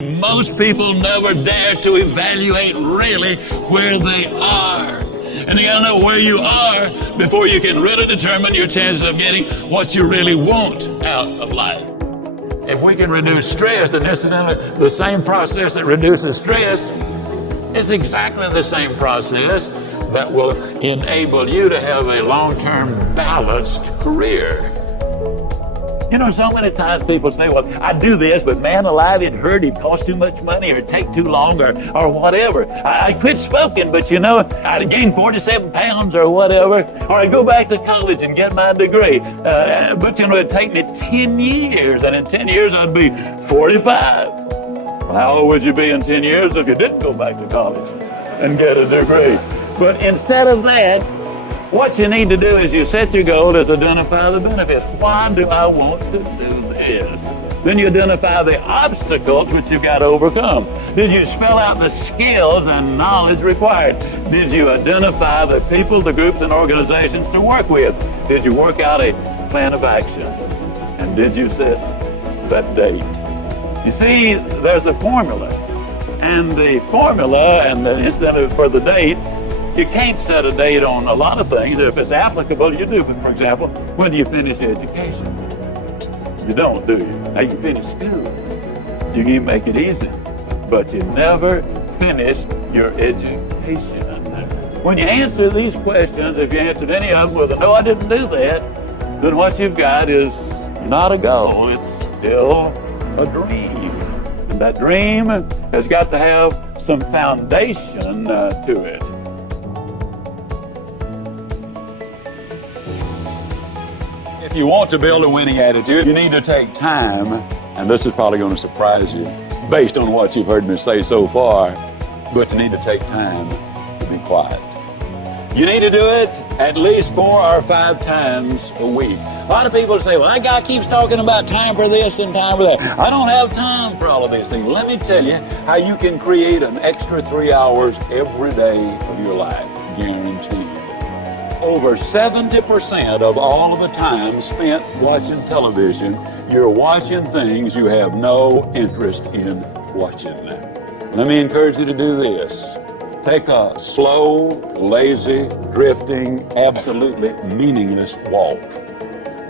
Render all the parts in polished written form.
Most people never dare to evaluate really where they are. And you gotta know where you are before you can really determine your chances of getting what you really want out of life. If we can reduce stress, and incidentally, the same process that reduces stress is exactly the same process that will enable you to have a long-term balanced career. You know, so many times people say, well, I do this, but man alive, it hurt, it cost too much money, or take too long, or whatever. I quit smoking, but you know, I gained 47 pounds or whatever, or I go back to college and get my degree. But you know, it'd take me 10 years, and in 10 years I'd be 45. Well, how old would you be in 10 years if you didn't go back to college and get a degree? But instead of that, what you need to do is you set your goal is identify the benefits. Why do I want to do this? Then you identify the obstacles which you've got to overcome. Did you spell out the skills and knowledge required? Did you identify the people, the groups, and organizations to work with? Did you work out a plan of action? And did you set that date? You see, there's a formula. And the formula and the incentive for the date, you can't set a date on a lot of things. If it's applicable, you do. But for example, when do you finish education? You don't, do you? Now you finish school. You can make it easy, but you never finish your education. When you answer these questions, if you answered any of them with a no, I didn't do that, then what you've got is not a goal. It's still a dream. And that dream has got to have some foundation to it. If you want to build a winning attitude, you need to take time, and this is probably going to surprise you based on what you've heard me say so far, but you need to take time to be quiet. You need to do it at least 4 or 5 times a week. A lot of people say, well, that guy keeps talking about time for this and time for that. I don't have time for all of these things. Let me tell you how you can create an extra 3 hours every day of your life, guaranteed. Over 70% of all of the time spent watching television, you're watching things you have no interest in watching. Let me encourage you to do this. Take a slow, lazy, drifting, absolutely meaningless walk.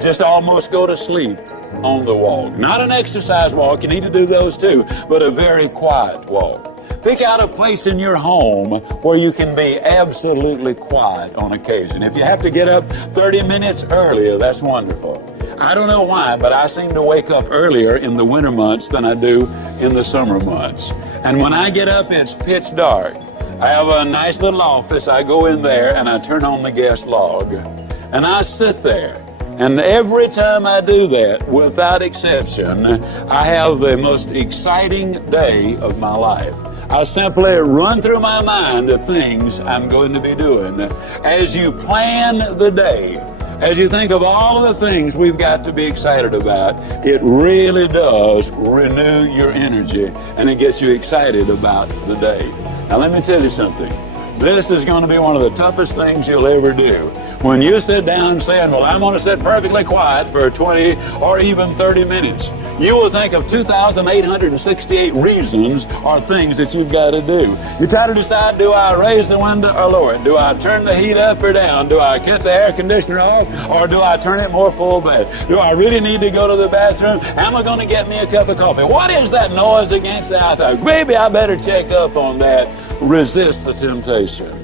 Just almost go to sleep on the walk. Not an exercise walk, you need to do those too, but a very quiet walk. Pick out a place in your home where you can be absolutely quiet on occasion. If you have to get up 30 minutes earlier, that's wonderful. I don't know why, but I seem to wake up earlier in the winter months than I do in the summer months. And when I get up, it's pitch dark. I have a nice little office. I go in there and I turn on the gas log. And I sit there. And every time I do that, without exception, I have the most exciting day of my life. I simply run through my mind the things I'm going to be doing. As you plan the day, as you think of all of the things we've got to be excited about, it really does renew your energy and it gets you excited about the day. Now let me tell you something. This is going to be one of the toughest things you'll ever do. When you sit down saying, well, I'm going to sit perfectly quiet for 20 or even 30 minutes, you will think of 2,868 reasons or things that you've got to do. You try to decide, do I raise the window or lower it? Do I turn the heat up or down? Do I cut the air conditioner off or do I turn it more full blast? Do I really need to go to the bathroom? Am I going to get me a cup of coffee? What is that noise against the outside? Maybe I better check up on that. Resist the temptation.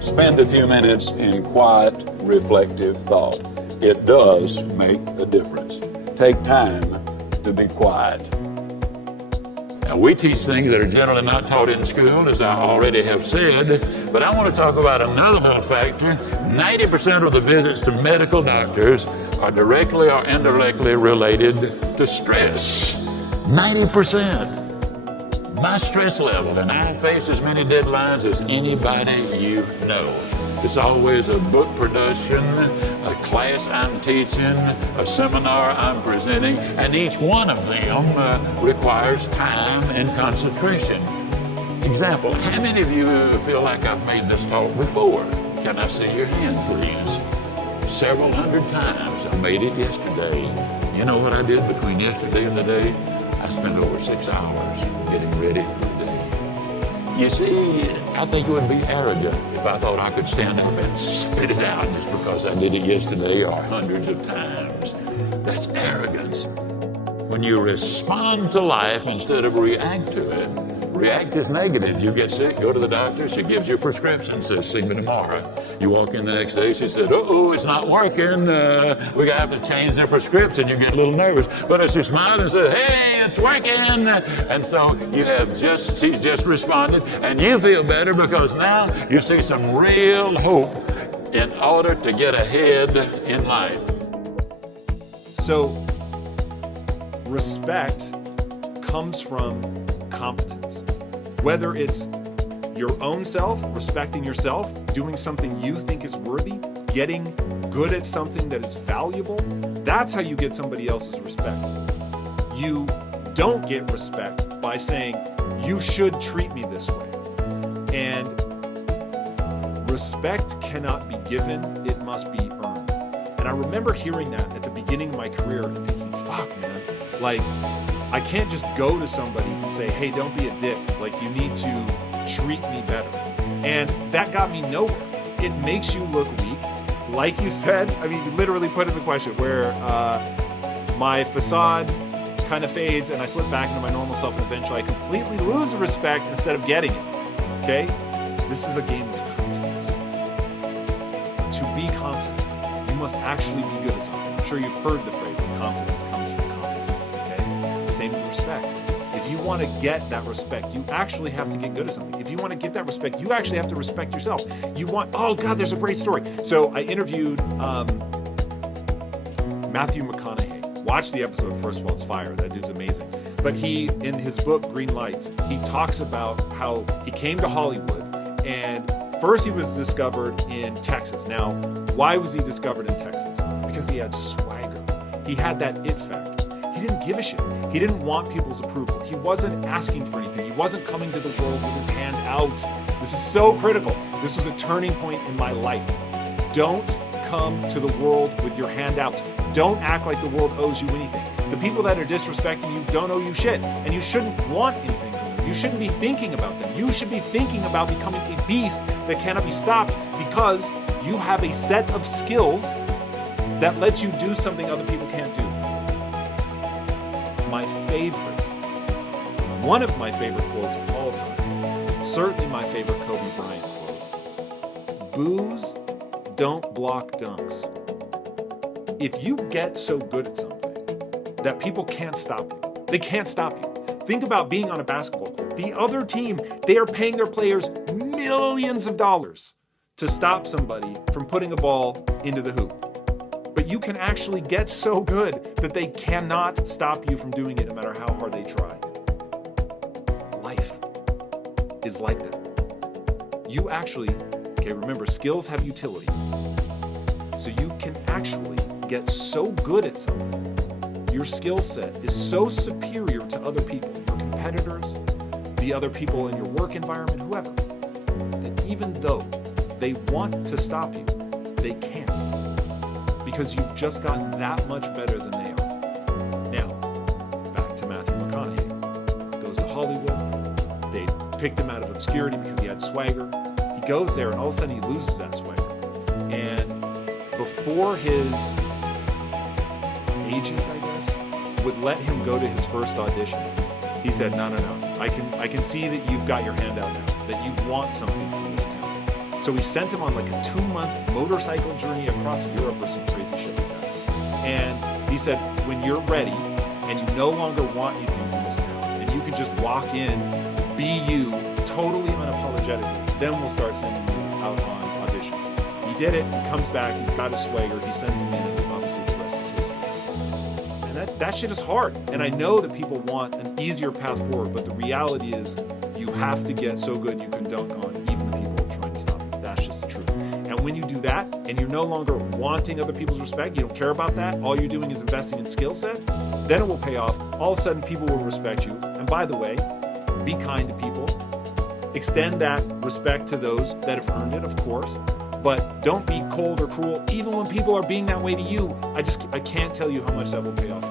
Spend a few minutes in quiet, reflective thought. It does make a difference. Take time to be quiet. Now, we teach things that are generally not taught in school, as I already have said, but I want to talk about another little factor. 90% of the visits to medical doctors are directly or indirectly related to stress. 90%. My stress level, and I face as many deadlines as anybody you know. It's always a book production, a class I'm teaching, a seminar I'm presenting, and each one of them requires time and concentration. Example, how many of you feel like I've made this talk before? Can I see your hand, please? Several hundred times. I made it yesterday. You know what I did between yesterday and today? I spent over 6 hours. getting ready for the day. You see, I think it would be arrogant if I thought I could stand up and spit it out just because I did it yesterday or hundreds of times. That's arrogance. When you respond to life instead of react to it, react is negative. You get sick, go to the doctor, she gives you a prescription, says, see me tomorrow. You walk in the next day, she said, oh, it's not working. We're going to have to change the prescription. You get a little nervous. But as she smiled and said, hey, it's working. And so she just responded, and you feel better because now you see some real hope in order to get ahead in life. So, respect comes from competence. Whether it's your own self, respecting yourself, doing something you think is worthy, getting good at something that is valuable, that's how you get somebody else's respect. You don't get respect by saying, you should treat me this way. And respect cannot be given, it must be earned. And I remember hearing that at the beginning of my career and thinking, fuck, man, like, I can't just go to somebody and say, hey, don't be a dick. Like, you need to treat me better. And that got me nowhere. It makes you look weak. Like you said, I mean, you literally put in the question where my facade kind of fades and I slip back into my normal self and eventually I completely lose the respect instead of getting it. Okay? This is a game of confidence. To be confident, you must actually be good at something. I'm sure you've heard the phrase, confidence comes from competence. Okay? Same with respect. If you want to get that respect, you actually have to get good at something. If you want to get that respect, you actually have to respect yourself. Oh God, there's a great story. So I interviewed Matthew McConaughey. Watch the episode. First of all, it's fire. That dude's amazing. But he, in his book, Green Lights, he talks about how he came to Hollywood and first he was discovered in Texas. Now, why was he discovered in Texas? Because he had swagger. He had that it factor. He didn't give a shit. He didn't want people's approval. He wasn't asking for anything. He wasn't coming to the world with his hand out. This is so critical. This was a turning point in my life. Don't come to the world with your hand out. Don't act like the world owes you anything. The people that are disrespecting you don't owe you shit, and you shouldn't want anything from them. You shouldn't be thinking about them. You should be thinking about becoming a beast that cannot be stopped because you have a set of skills that lets you do something other people can't do. One of my favorite quotes of all time, certainly my favorite Kobe Bryant quote, booze don't block dunks. If you get so good at something that people can't stop you, they can't stop you. Think about being on a basketball court. The other team, they are paying their players millions of dollars to stop somebody from putting a ball into the hoop. But you can actually get so good that they cannot stop you from doing it no matter how hard they try. Life is like that. You actually, remember, skills have utility. So you can actually get so good at something. Your skill set is so superior to other people, your competitors, the other people in your work environment, whoever, that even though they want to stop you, they can't. Because you've just gotten that much better than they are. Now, back to Matthew McConaughey. Goes to Hollywood. They picked him out of obscurity because he had swagger. He goes there and all of a sudden he loses that swagger. And before his agent, I guess, would let him go to his first audition, he said, no. I can see that you've got your hand out now, that you want something from this town. So he sent him on like a 2-month motorcycle journey across Europe or some crazy shit like that. And he said, when you're ready and you no longer want anything from this town, and you can just walk in, be you, totally unapologetically, then we'll start sending you out on auditions. He did it, he comes back, he's got his swagger, he sends him in, and obviously the rest is history. And that shit is hard. And I know that people want an easier path forward, but the reality is you have to get so good you can dunk on even the people trying to stop you. That's just the truth. And when you do that, and you're no longer wanting other people's respect, you don't care about that, all you're doing is investing in skill set, then it will pay off. All of a sudden, people will respect you. And by the way, be kind to people. Extend that respect to those that have earned it, of course. But don't be cold or cruel, even when people are being that way to you. I can't tell you how much that will pay off.